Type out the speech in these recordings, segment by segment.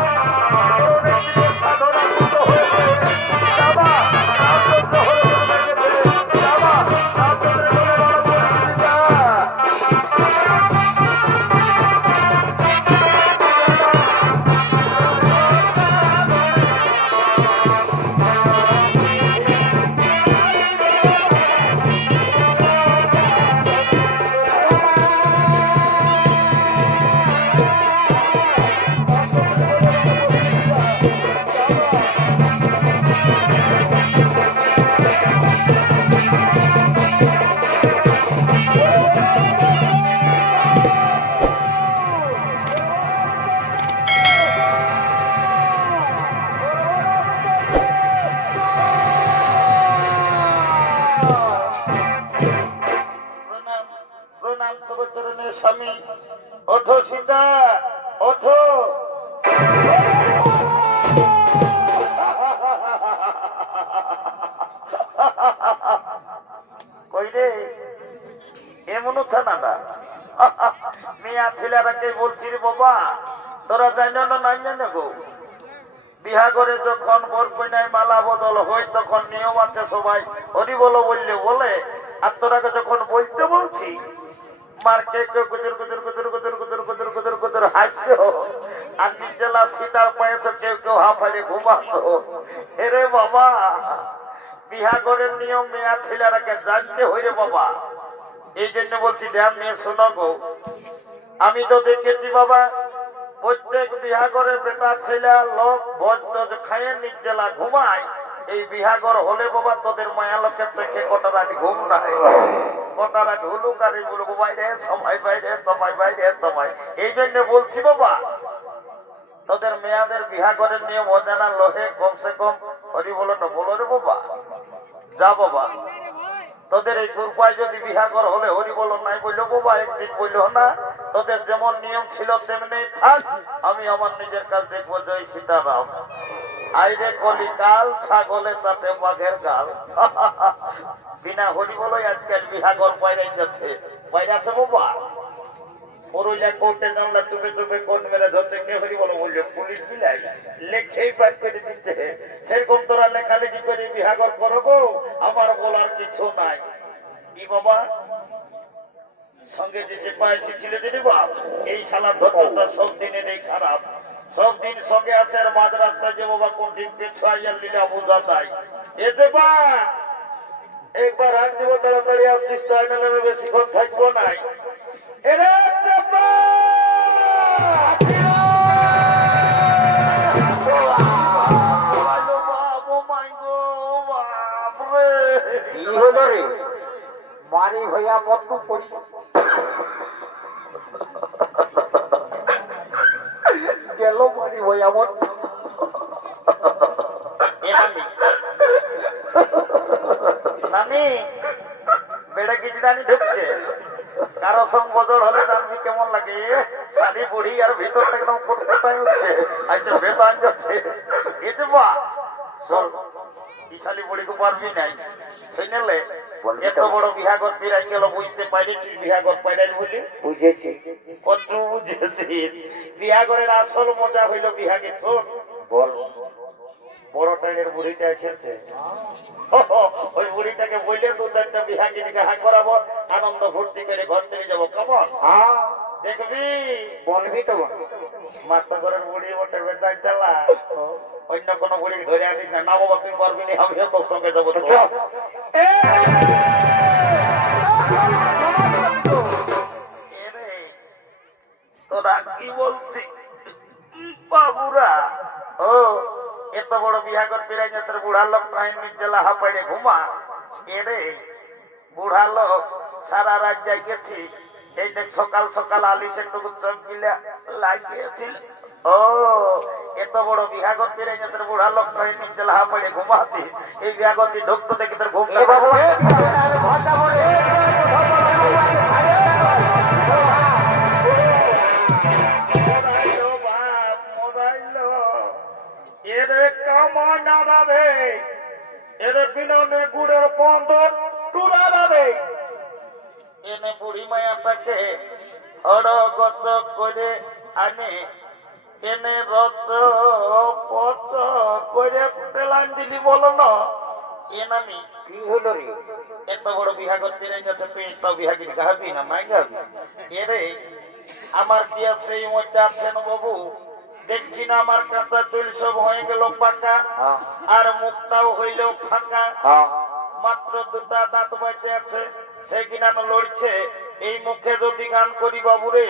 Thank you. মেয়া ছেলেরাকে বলছি রে বাবা, তোরা জানো না নাই জানে গো। বিহা করে যখন বর কইনায় মালা বদল হয় তখন নিয়ম আছে সবাই। হরি বলো বললে বলে, আর তোরাকে যখন বলতে বলছি মার্কে কেউ গুজর গুজর গুজর গুজর গুজর গুজর গুজর গুজর হাসছো? আর নিজেলা সীতার পায়েছে, কেউ কেউ হাফাড়ে ঘুমাতো হেরে বাবা, বিহা করার নিয়ম মেয়া ছেলেরাকে জানতে হইরে বাবা। এই জন্য বলছি ধ্যান নিয়ে শোনো গো। আমি তো দেখেছি বাবা, প্রত্যেক বিহা করে বেটা ছেলে, লোক ভোজ টোজ খাইয়ে নিজেলা ঘুমায়। এই বিহাগর হলে বাবা তোদের মায়া লোকের দেখে কটা রাত ঘুম নাই কটা রাত হুলুক আর এগুলো বাইরে সময় বাইরে সময় বাইরে সময় এই জন্য বলছি বাবা, তোদের মেয়াদের বিহা করার নিয়ম অজানা, লোহে কমসে কম, হরি বলো তো বলো রে বাবা। যা বাবা, তোদের এই গুরপায় যদি বিহাগর হলে হরি বলো নাই বলল বাবা, একদিন বলল না। তোদের যেমন নিয়ম ছিল, তেমনি থাক। আমি আমার নিজের কাজ দেখব জয় সীতারাম, আইরে কলিকাল ছাগলে তাতে বাঘের গাল। বিনা হরি বলোই আজকাল বিহাগর বাইরে যাচ্ছে। বাইরে আছে বাবা। বলো আমার বলার কিছু নাই। কি বাবা? সঙ্গে যে যে পায়েসি ছিল দিদি বাপ এই শালা ধর্মটা সব দিনে নেই খারাপ। সব দিন সঙ্গে আছে আর মাঝ রাস্তায় যে বাবা কোন দিন পেছাইয়া দিলে বোঝা তাই এতে বা, একবার দিব তাড়াতাড়ি আসছিস তাই নাহলে বেশিক্ষণ থাকব নাই। এরে নানি বেড়ে কিছু জানি ঢুকছে। কারও সঙ্গ বদল হলে জানবি কেমন লাগে? শাড়ি বুড়ি আর ভিতরটা একদম ফুটফুটাই উঠছে। আচ্ছা বেতান যাচ্ছে। এতে বা চল বিশালি বুড়িকে পারবি নাই। শুনেলে এত বড় বিহাগত ফিরাই গেল বুঝতে পারিছিস বিহাগত পাইলাই বুঝি? বুঝেছি। কত বুঝেছিস বিহাগরের আসল মজা হইল শোন বল। বড় টাইনের বুড়িটা এসেছে। ওই বুড়িটাকে বইলে দু চারটা বিহাগিনীকে হাঁ করাবো আনন্দ ফুর্তি করে ঘর থেকে যাব। কেমন? হ্যাঁ। দেখবি? বলবি তো। মাস্টার ঘরের বুড়ি ওঠে বেটাই চালা। অন্য কোনো বুড়ি ধরে আনিস না। বাবা তুই পারবি না আমিও তোর সঙ্গে যাব চল। তোরা কি বলছি বাবুরা ও এত বড় বিহাগর পিরাই তোর বুড়া লোক প্রায় জেলা হাপাইড়ে ঘুমা এরে বুড়া লোক সারা রাত যাইতেছি এই দেখ সকাল সকাল আলিস একটু চোখ গিলা লাগিয়েছিল ও এত বড় বিহাগর পিরাই তোর বুড়া লোক প্রায় জেলা হাপাইড়ে ঘুমাতি এই বিহাগতি ঢুকতো দেখি তোর ঘুম এনে বিননে গুড়ের বন্ধন টুরা যাবে এনে বুড়ি মায়া তাকে হরগত করে আনে। এনে রত পত করে পেলান দিদি বলো না এনামি কি হলো রে? এত বড় বিহা করতে রে গেছে পেট তো বিহা কি গাবি না মাই গাবি এরে আমার দিয়া সেই মধ্যে আছেন বাবু দেখছি না আমার কাঁচা চুল সব হয়ে গেল পাকা। হ্যাঁ। আর মুখটাও হইল ফাঁকা। হ্যাঁ। মাত্র দুটা দাঁত বাইতে আছে সে কিনা লড়ছে। এই মুখে যদি গান করি বাবু রে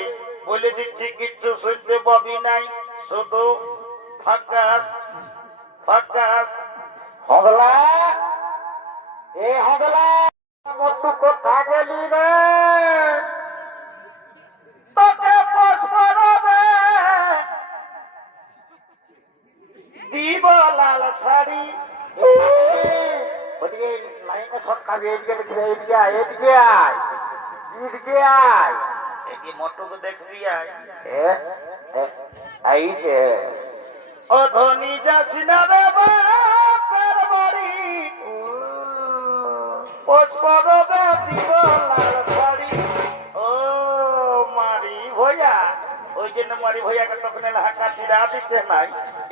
বলে দিচ্ছি কিচ্ছু শুনতে পাবি নাই। শুধু ফাঁকা। ফাঁকা। হগলা। এ হগলা মতু কোথা গেলি রে? লাইনে এদিকে এদিকে আয় এদিকে আয় এদিকে আয়। এই মোটুকে দেখবি আয়। এই যে। ও ধনী যাসি না রে বাপের পুষ্পরবে দিব লাল শাড়ি ও মারি ভইয়া ওই জন্য মারি ভইয়াকে তখন হাঁকা দিচ্ছে নাই।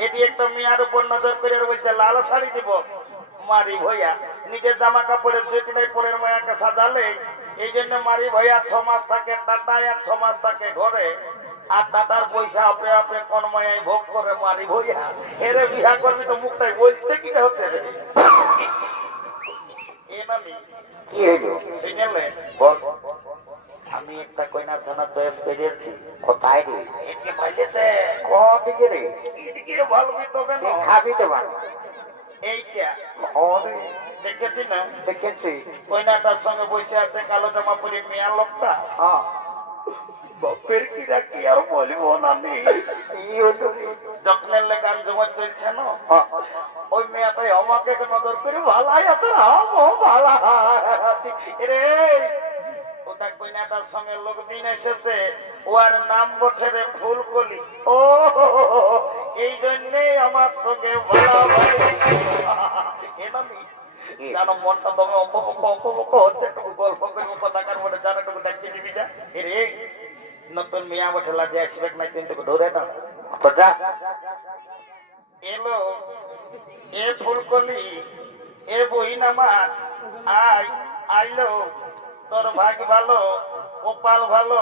এটি একটা মেয়ার উপর নজর করে বলছে লাল শাড়ি দিব। মারি ভইয়া। নিজের জামা কাপড়ের সুইট নাই পরের মায়াকে সাজালে এই জন্য মারি ভাইয়া ছ মাস থাকে টাটায় আর ছ মাস থাকে ঘরে। আর টাটার পয়সা আপে আপে কোন মায়াই ভোগ করে মারি ভইয়া। এরে বিহা করবি তো মুখটাই বলতে কি হচ্ছে রে? এ নামি কি হইল? সিনেলে বল। আমি একটা কইনা থানা চয়েস করেছি কোথায় রে? একে রে? এদিকে ভালো তবে না খাবি তো ভালো এইটা দেখেছি না? দেখেছি। কইনাটার সঙ্গে বসে আছে কালো জামা পরে মেয়া লোকটা। হ্যাঁ। বাপের কি আর বলিব না আমি কি হইল রে? যত্নের লেগে আমি জমা চলছে না। হ্যাঁ। ওই মেয়েটাই আমাকে নজর করে ভালাই আছে। ভালা। রে! ওটা কইনাটার সঙ্গে লোক দিন এসেছে। ওর নাম রে ফুলকলি। ও এই জন্যেই আমার সঙ্গে জানো মনটা তবে হচ্ছে একটু গল্প কার বলে জানো একটু ডাকি দিবি যা। রে নতুন মিয়া বটে লাগে আসবে না কিন্তু ধরে না তো যা। এলো এ ফুলকলি এ বহিন আমার আই আইলো তোর ভাগ ভালো কপাল ভালো।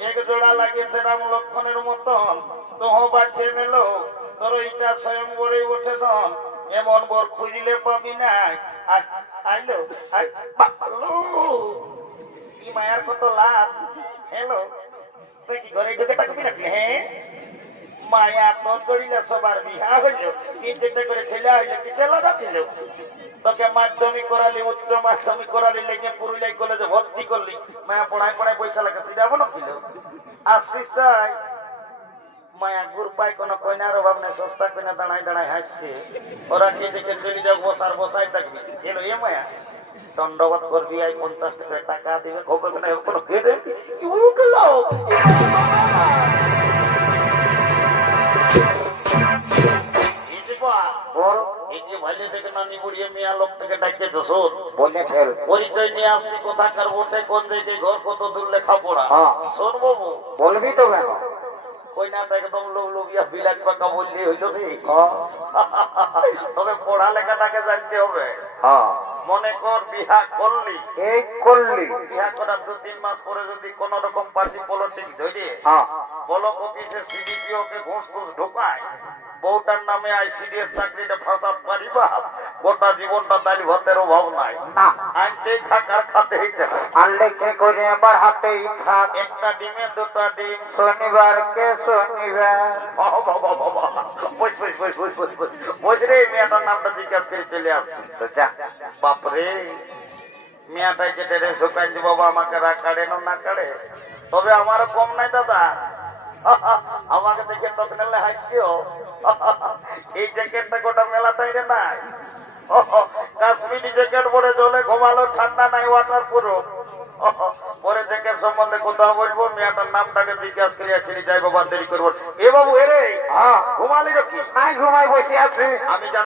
এক জোড়া লাগিয়েছে রাম লক্ষণের মতন। তোহ বাছে নিল তোর ইটা স্বয়ং গড়ে ওঠে দন এমন বর খুঁজলে পাবি না আই- আইলো আই কি মায়ার কত লাভ। হ্যালো তুই কি ঘরে ঢুকে থাকবি না হ্যাঁ? মায়া তো করিলে সবার বিহা হইল। তিন চারটে করে ছেলে হইলে কি ছেলে যাচ্ছিল তোকে মাধ্যমিক করালি, উচ্চ মাধ্যমিক করালি, লেগে পুরুলিয়ায় কলেজে ভর্তি করলি। মায়া পড়ায় পড়ায় পয়সা লাগে সেটা বলো ছিল আসছিস তাই মায়া গুর পাই কোনো কইনার অভাব নেই, সস্তা কইনা দাঁড়ায় দাঁড়ায় হাসছে। ওরা কে দেখে চলে যাও বসার বসাই থাকবি। এলো এ মায়া দণ্ডবাদ করবি, আই পঞ্চাশ টাকা দিবে খবর না কোনো কেটে থেকে নানি বুড়িয়ে মিয়া লোক থেকে বলে ফেল পরিচয় নিয়ে আসছি কোথাকার বসে কোন যে ঘর কত দূর লেখাপড়া। হ্যাঁ। বলবি তো কেন? কইনাটা একদম লোক লোবিয়া বিলাক পাকা বললি হইল রে তবে পড়ালেখাটাকে জানতে হবে। মনে কর বিহা করলি। এই করলি। বিহা করার দু তিন মাস পরে যদি কোন রকম পার্টি পলিটিক্স ধরে ব্লক সিডিপিও কে ঘুষ ঘুষ ঢোকায় বউটার নামে আইসিডিএস চাকরিটা ফাঁসা পারিবা? গোটা জীবনটা দালি ভাতের অভাব নাই। খাতেই আনলে কে করে আবার হাতেই থাক একটা ডিমে দুটা ডিম। শনিবার কে শনিবার? বাবা, বাবা, বাবা। বস, বস, বস, বস, বস, বস। বস। রে, মেয়েটার নামটা জিজ্ঞাসা করে চলে আসছে। যা। বাপরে মেয়েটাই যে ডেরে বাবা আমাকে রাগ কাড়ে না কাড়ে? তবে আমারও কম নাই দাদা। আমাকে দেখে তখন হাসছিও এই জ্যাকেটটা গোটা মেলাটাই রে নাই? কাশ্মীরি জ্যাকেট পরে জলে ঘুমালো ঠান্ডা নাই ওয়াটার পুরো পরে জ্যাকেট সম্বন্ধে কথা বলব মেয়েটার নামটাকে জিজ্ঞাসা করি আসিনি যাই বাবা দেরি করব। এ বাবু এরে হ্যাঁ। ঘুমালি কি নাই ঘুমাই বসে আছি। আমি জানি